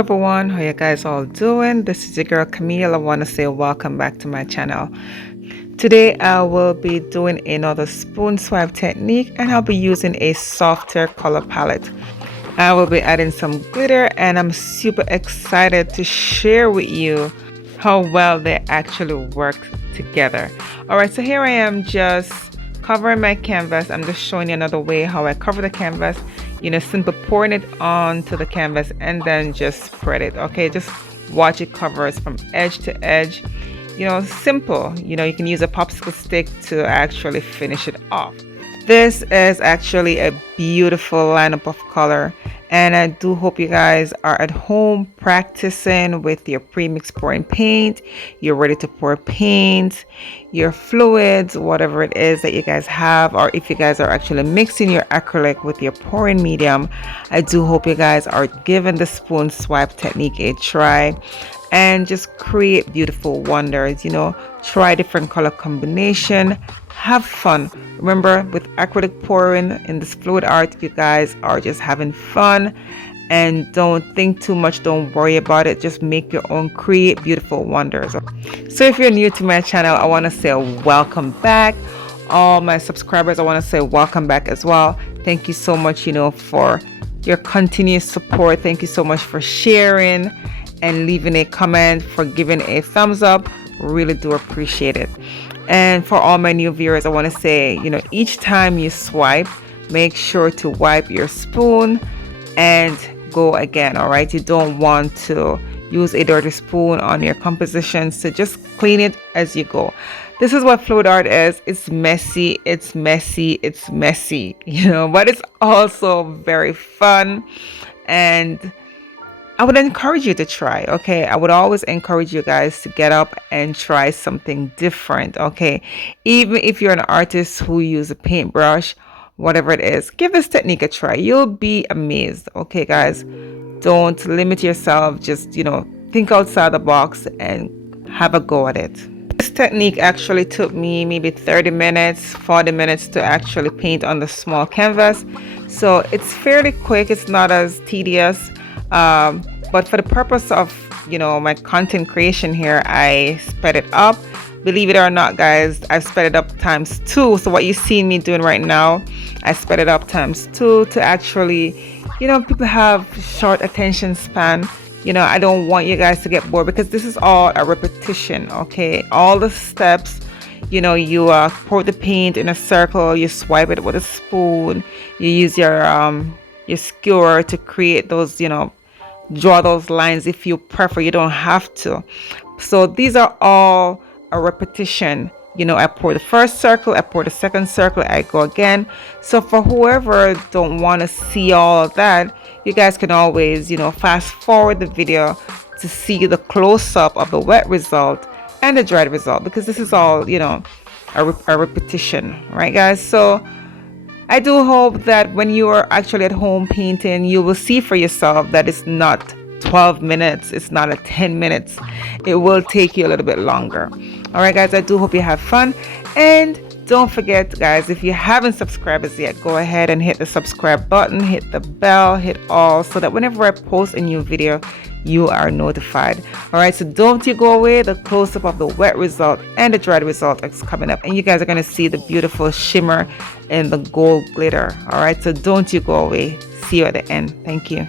everyone, how you guys all doing? This is your girl Camille. I want to say welcome back to my channel. Today I will be doing another spoon swipe technique and I'll be using a softer color palette. I will be adding some glitter and I'm super excited to share with you how well they actually work together. Alright, so here I am just covering my canvas. I'm just showing you another way how I cover the canvas. Simply pouring it onto the canvas and then just spread it. Okay, just watch it covers from edge to edge. Simple. You can use a popsicle stick to actually finish it off. This is actually a beautiful lineup of color, and I do hope you guys are at home practicing with your premix pouring paint. You're ready to pour paint, your fluids, whatever it is that you guys have, or if you guys are actually mixing your acrylic with your pouring medium. I do hope you guys are giving the spoon swipe technique a try and just create beautiful wonders. Try different color combination, have fun. Remember, with acrylic pouring in this fluid art, you guys are just having fun and don't think too much, don't worry about it, just make your own, create beautiful wonders. So if you're new to my channel, I want to say welcome back. All my subscribers, I want to say welcome back as well. Thank you so much for your continuous support. Thank you so much for sharing and leaving a comment, for giving a thumbs up. Really do appreciate it. And for all my new viewers, I want to say, each time you swipe, make sure to wipe your spoon and go again. All right, you don't want to use a dirty spoon on your composition, so just clean it as you go. This is what fluid art is. It's messy, it's messy, it's messy, but it's also very fun. And I would encourage you to try. Okay, I would always encourage you guys to get up and try something different. Okay, even if you're an artist who use a paintbrush, whatever it is, give this technique a try. You'll be amazed. Okay, guys, don't limit yourself. Just think outside the box and have a go at it. This technique actually took me maybe 30 minutes, 40 minutes to actually paint on the small canvas, so it's fairly quick. It's not as tedious. But for the purpose of my content creation here, I sped it up. Believe it or not, guys, I've sped it up ×2. So what you see me doing right now, I sped it up ×2 to actually, people have short attention span. I don't want you guys to get bored because this is all a repetition. Okay, all the steps. You pour the paint in a circle, you swipe it with a spoon, you use your skewer to create those, draw those lines if you prefer. You don't have to. So these are all a repetition. I pour the first circle, I pour the second circle, I go again. So for whoever don't want to see all of that, you guys can always fast forward the video to see the close-up of the wet result and the dried result, because this is all a repetition, right guys? So I do hope that when you are actually at home painting, you will see for yourself that it's not 12 minutes, it's not a 10 minutes. It will take you a little bit longer. All right, guys, I do hope you have fun. And don't forget, guys, if you haven't subscribed as yet, go ahead and hit the subscribe button, hit the bell, hit all, so that whenever I post a new video, you are notified. All right, so don't you go away. The close-up of the wet result and the dried result is coming up, and you guys are going to see the beautiful shimmer and the gold glitter. All right, so don't you go away. See you at the end. Thank you.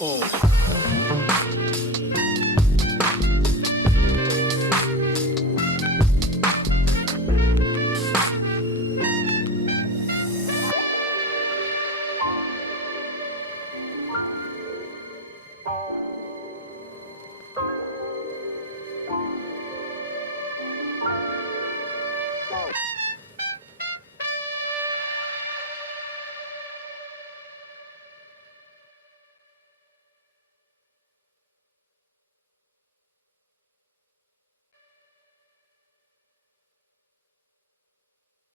Oh.